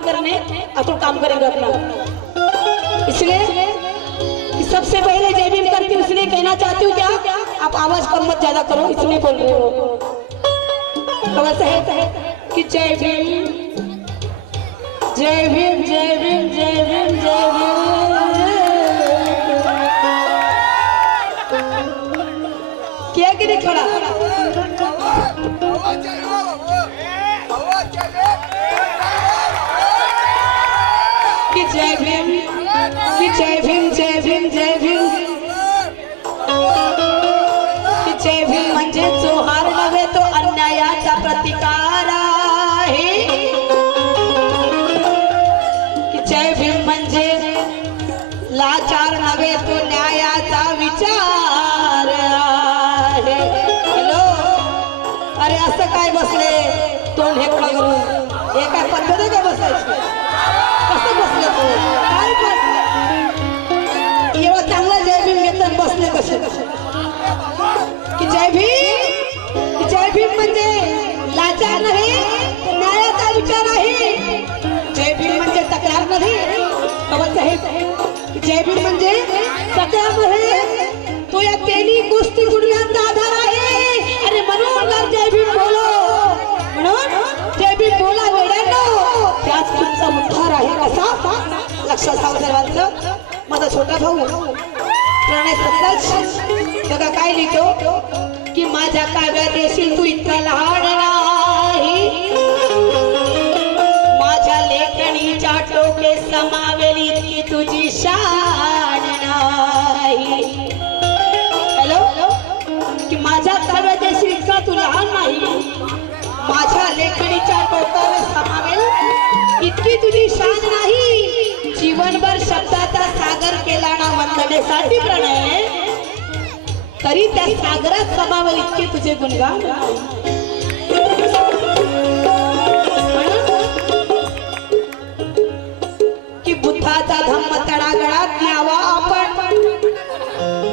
काम करने तो काम करेंगे अपना। इसलिए सबसे पहले जय भीम करती हूँ, इसलिए कहना चाहती हूँ क्या आप आवाज कम मत ज्यादा करो, इसलिए बोल रहे हो। आवाज है कि जय भीम जय भीम जय भीम जय भीम जय भीम। किया कि नहीं खड़ा कि जय भीम कि जय भीम जय भीम जय भीम कि जय भीम म्हणजे जोहार नव्हे तो अन्यायाचा प्रतिकार आहे। कि जय भीम म्हणजे लाचार नव्हे तो न्यायाचा विचार आहे। हॅलो अरे असं काय बसले तोंड हेकडा करून, हे काय पद्धत आहे का बसायची? कसं बसले तो काय एवढं चांगला जय भीम घेतात बसले कसे? की जय भीम म्हणजे लाचार नाही न्यायाचा विचार आहे। जय भीम म्हणजे तक्रार नाही, जय भीम म्हणजे तक्रार नाही, तो या तेनी गोष्टी गुडघ्यांचा आधार आहे। अरे म्हणून जय भीम बोलो, म्हणून जय भीम बोला वेड्यानो, त्याच तुमचा उद्धार आहे। कसा लक्षात ठेवा सर्वांचं। माझा छोटा भाऊ प्रणय सत्ताच बघा काय लिहितो की माझ्या काव्यात येशील तू इतका लहान नाही, माझ्या लेखणीच्या टोके समावेल इतकी तुझी शान नाही। हॅलो की माझ्या काव्यात येशील इतका तू लहान नाही, माझ्या लेखणीच्या टोकावर समावेल इतकी तुझी शान नाही। जीवनभर शब्दाचा सागर केला ना वंदनेसाठी प्रणय, तरी त्या सागरात समावेल इतके तुझे गुणगान। की बुद्धाचा धम्म तळागाळात न्यावा आपण,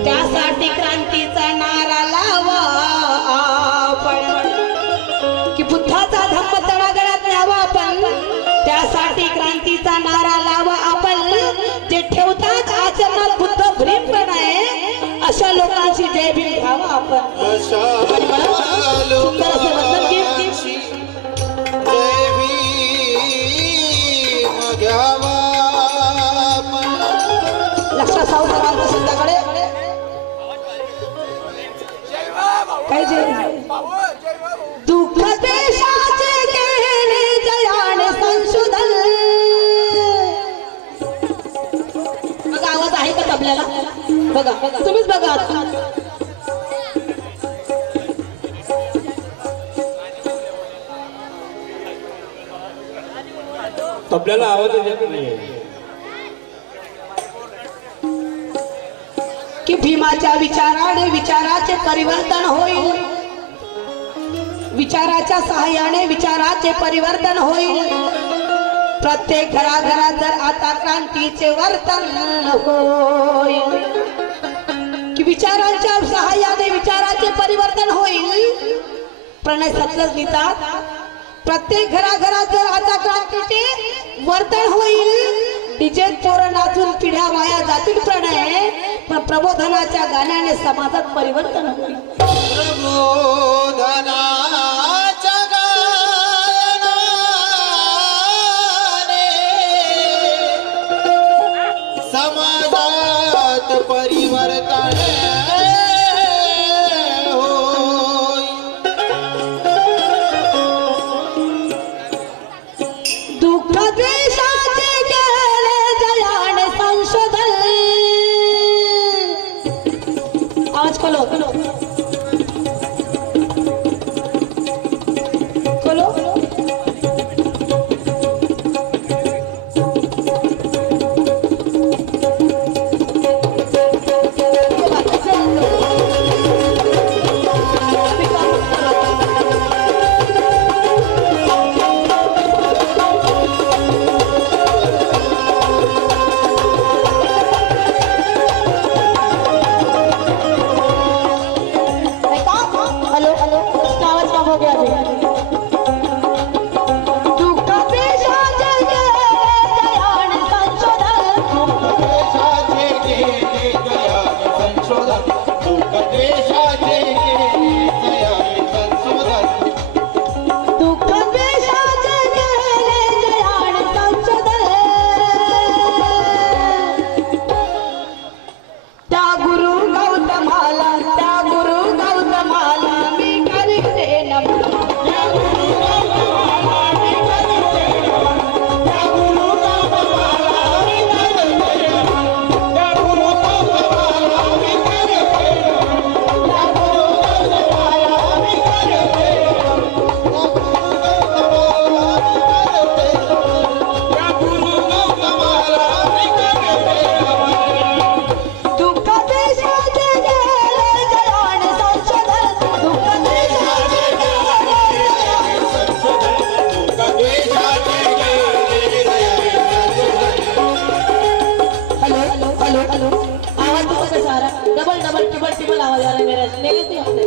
त्यासाठी क्रांतीचा नारा लावा आपण। की बुद्धाचा धम्म तळागाळात न्यावा आपण, त्यासाठी क्रांतीचा नारा लावा आपण। जे ठेवतात आचरणात बुद्ध भ्रीमपण आहे, अशा लोकांची जय भीम घ्यावा आपण। सुंदर असे वंदन गीत जय भीम घ्यावा लक्षात साऊ सर्वांच्या शब्दाकडे काय जय दुःख देशाचे केले जयाने संशोधन। बघा आवाज आहे का तबल्याला? बघा तुम्हीच बघा। तबल्याला आवाज येत नाही की भीमाच्या विचाराने विचाराचे परिवर्तन होईल, विचाराच्या सहाय्याने विचाराचे परिवर्तन होईल। प्रत्येक घराघरात जर आता क्रांतीचे वर्तन होईल, की विचारांच्या सहाय्याने विचाराचे परिवर्तन होईल। प्रणय सत्लज लिहितात प्रत्येक घराघरात जर आता क्रांतीचे वर्तन होईल। डीजे पोरं नाचून पिढ्या वाया जातील प्रणय, पण प्रबोधनाच्या गाण्याने समाजात परिवर्तन होईल। प्रबोधनाच्या गाण्याने समाजात परिवर्तन आवाज खोलो खोलो आवाज तो कैसा आ रहा? डबल डबल ट्रिपल ट्रिपल आवाज आ रहा है मेरे तो यहाँ पे।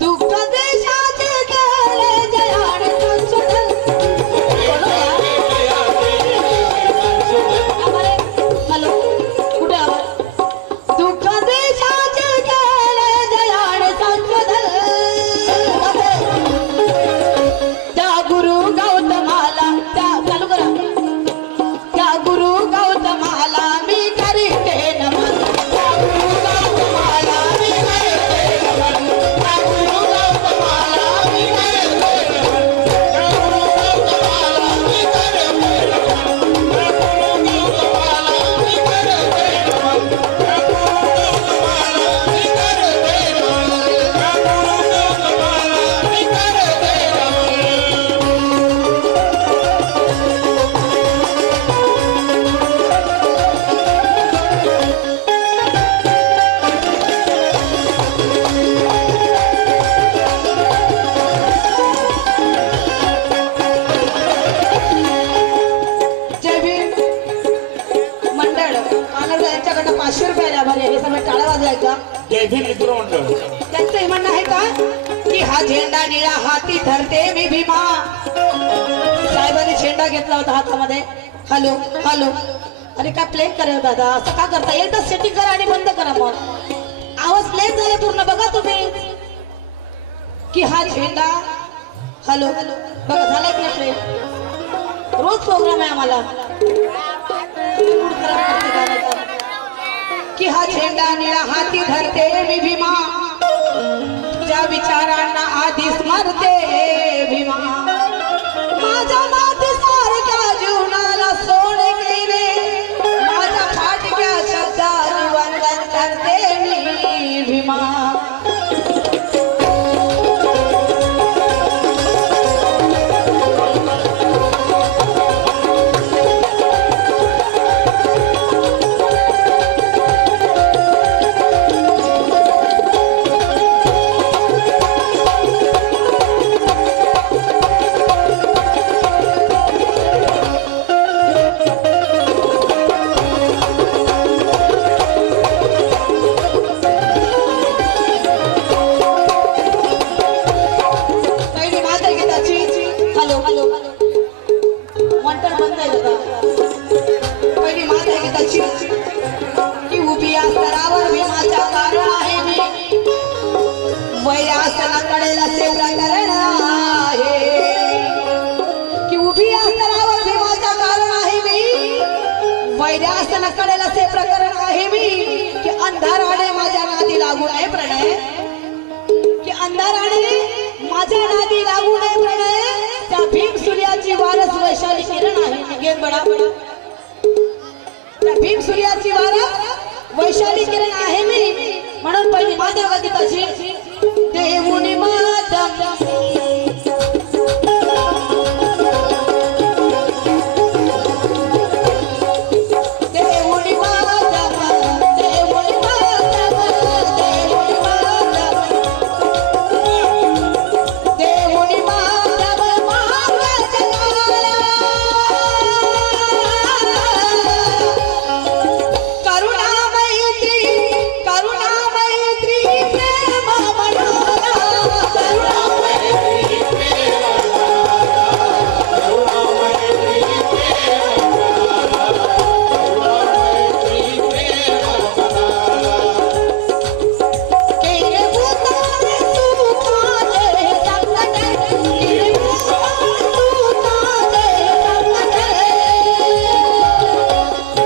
दुःख देशाचे गेले जयाने संशोधन. बोलो यार. आवाज. हॅलो कुठे आवाज? दुःख देशाचे गेले जयाने संशोधन. त्या गुरु गौतमाला त्या चालू करा. त्या गुरु गौतमाला मी करीते नमन. त्या गुरु गौतमाला मी करीते नमन. त्या गुरु गौतमाला मी करीते नमन. जय भीम मंडळ आनंद यांच्याकडनं 500 रुपये आले आम्हाला. हे सगळं टाळा वाजवाय का? जय भीम मित्र मंडळ. त्यांचं हे म्हणणं आहे का की हा झेंडा निळा हाती धरते मी भीमा. साहेबांनी झेंडा घेतला होता हातामध्ये. Hello hello. अरे काय प्ले करा दादा, असं का करता? एकदा सेटिंग करा आणि बंद करा. मग आवाज प्ले झाले पूर्ण बघा तुम्ही की हा झेंडा. हॅलो बघा झालाय की नाही प्ले? रोज प्रोग्राम आहे आम्हाला. मूड खराब करते गाण्याचा. की हा झेंडा निळा हाती धरते मी भीमा. तुझ्या विचारांना आधी स्मरते भीमा. माझ्या मातीसारख्या जीवनाला सोने केले. माझ्या फाटक्या शब्दाने वंदन करते मी भीमा. पहिली मात्र गीताची. हॅलो हॅलो म्हणतात बंद आहे दादा. पहिली मात्र गीताची की उभी या स्तरावर भीमाच्या कारण आहे मी. वैरासनाकडे असे प्रकरण आहे. की उभी या स्तरावर भीमाच्या कारण आहे मी. वैरासनाकडे असे प्रकरण आहे मी. की अंधाराने माझ्या नादी लागू नये प्रणय. की अंधाराने माझ्या नादी लागू नये प्रणय. त्या भीम सूर्याची वारस वैशाली किरण आहे. गेम बडा बडा. त्या भीम सूर्याची वारस वैशाली किरण आहे मी. म्हणून पहिली माधव गीताची देऊनी माधव. देऊनी माधव देऊनी माधव देऊनी माधव देऊनी माधव मागे जगाला. करुणा मैत्री प्रेम म्हणाला. करुणा मैत्री केले उतारे तू माझे संकट. केले उतारे तू माझे संकट.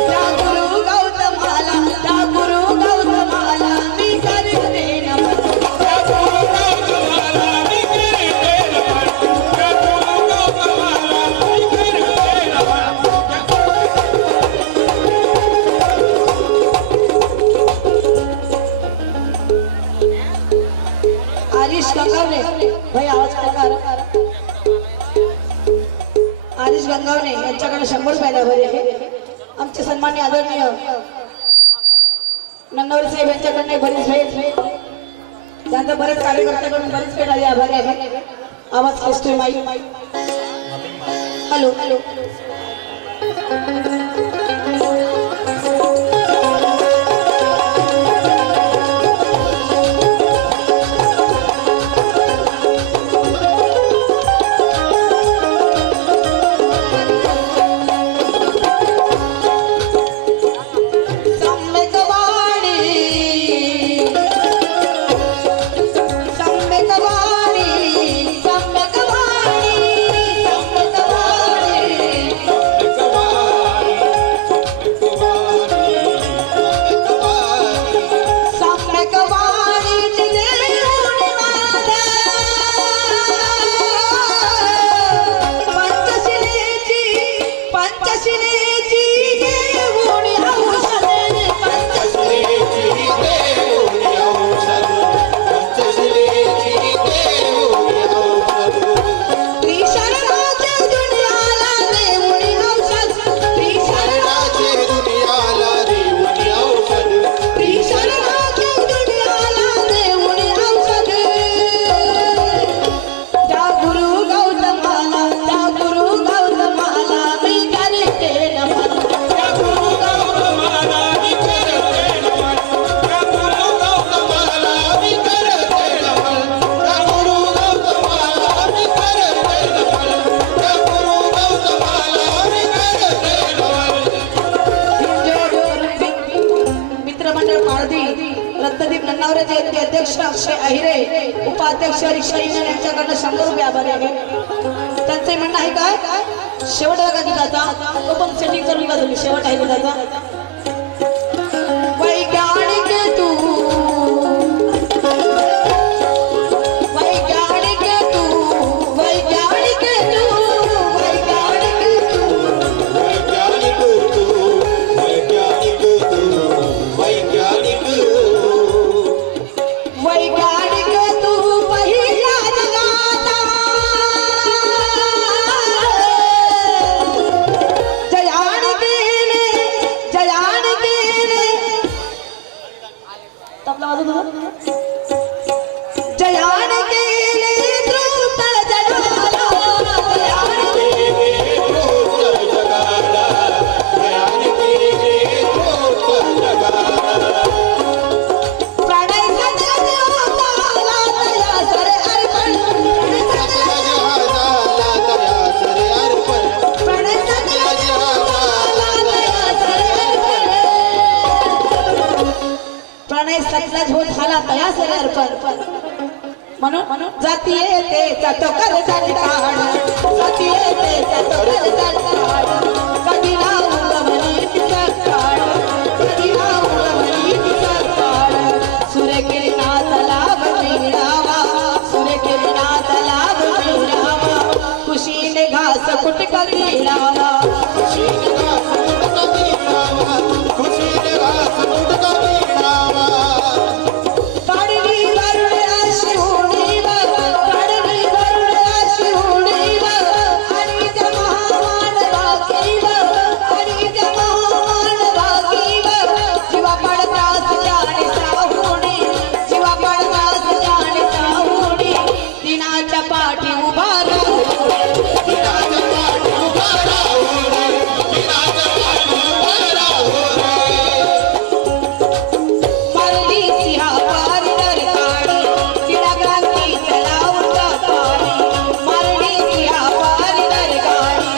त्या गुरु गौतमाला त्या गुरु गौतमाला मी करते नमन. त्या गुरु गौतमाला मी करते नमन. त्या गुरु गौतमाला मी करते नमन. आरिश गंगावणे भाई आवाज काय करा. आरिश गंगावणे यांच्याकडे 100 रुपये बरे आहे. आमचे सन्मान्य आदरणीय नन्नवरे साहेब यांच्याकडे बरीच भेट. त्यांचा बरेच कार्यकर्त्याकडून बरीच भेट आली. आभारी आहे. आवाज खेचतोय माई. हॅलो हॅलो रत्नदीप नन्नावरे जयंती अध्यक्ष अक्षय अहिरे, उपाध्यक्ष रिक्षा इंजन यांच्याकडनं 100 रुपये आभारी आहे. त्यांचे म्हणणं आहे काय, शेवट बघा गीताचा, तो पण सेटिंग करून बघा तुम्ही, शेवट आहे गीताचा. वैज्ञानिक तू, वैज्ञानिक तू, वैज्ञानिक तू, वैज्ञानिक तू, वैज्ञानिक तू, वैज्ञानिक तू, वैज्ञानिक वैज्ञानिक तू पहिला जगाचा, जयान केले, जयान केले, तबला वाजव तुझं. जयान केले द्रुत जगाला, जयान जगाला, ज्ञान केले लोक जगाला. प्रणय सगळं जगाला दया सर अर्पण, प्रणय सगळं जहाजाला दया सरे अर्पण, प्रणय सगळं जगाला दया सर अर्पण. प्रणय सगळा झोल झाला दया सर अर्पण. म्हणून जाती येते जातो कर जाताड, जाती येते जातो कर जाताड, कधी ना उगवली तिचा काळ, कधी ना उगवली तिचा काळ. सूर्यकिरणात लाभ मिळावा, सूर्यकिरणात लाभ मिळावा, खुशीने घास कुटका मिळावा. खुशीने घास तुटका मिळावा, खुशीने घास तुटका मिळावा. काढली वरुण अशी होणी व, काढली वरुण अशी होणी व, आणि त्या महामान भागी व, आणि त्या महामान भागी व. जीवा पडतास जाणे साहुणी, जीवा पडतास जाणे साहुणी, दिनाच्या पाठी उभा राहू, दिनाच्या पाठी उभा राहू रे, दिनाच्या पाठी उभा राहू रे. मरली सिंहावारी नरकाळी, तिला क्रांती चढावून काळी. मरली सिंहावारी नरकाळी,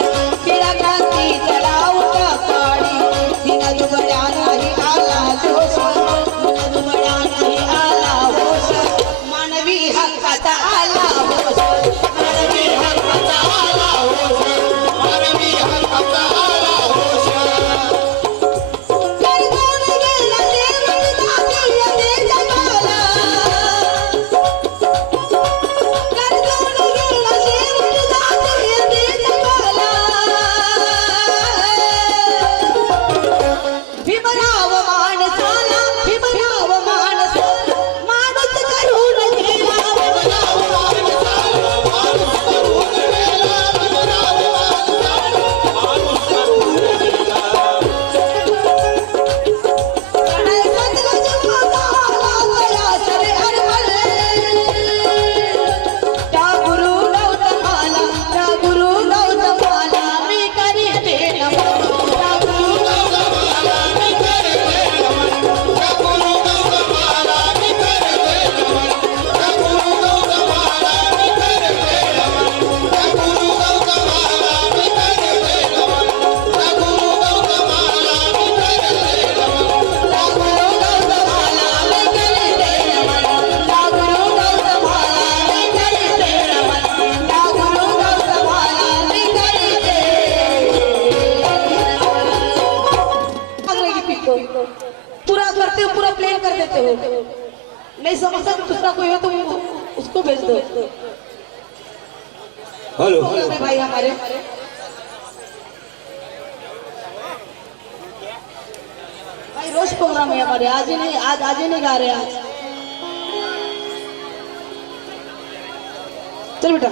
तिला क्रांती चढावून काळी. दिन दुबळ्या नाही आला जोश, दिन दुबळ्या नाही आला होश, मानवी हक्काचा आला होश, मानवी हक्काचा आला होश. मानवी हक्काचा आला होश. करजोड गेला देव जातीय जगाला, करजोड गेला देव जातीय जगाला. भीमराव माणसाला, भीमराव माणसाला, माणूस करून गेला. भीमराव माणसाला, माणूस करून गेला, भीमराव माणसाला, माणूस करून गेला. प्रणय सगळं जगाला दया सरे अर्पण. त्या गुरु गौतमाला, त्या गुरु गौतमाला मी करीते नमन. त्या गुरु गौतमाला मी करते नमन, त्या गुरु गौतमाला मी करते नमन, त्या गुरु गौतमाला मी करते नमन, त्या गुरु गौतमाला मी करते नमन, त्या गुरु गौतमाला मी करते नमन. त्या गुरु गौतमाला मी करीते नमन. त्या गुरु गौतमाला मी करीते नमन. त्या गुरु गौतमाला मी करीते नमन. पूरा करते हो, पूरा प्लेन कर देते हो. नहीं समझता तो दूसरा कोई हो तो उसको भेज दो. हॅलो भाई हमारे भाई रोज प्रोग्राम है हमारे, आज ही नहीं, आज ही नहीं गा रहे आज. चल बेटा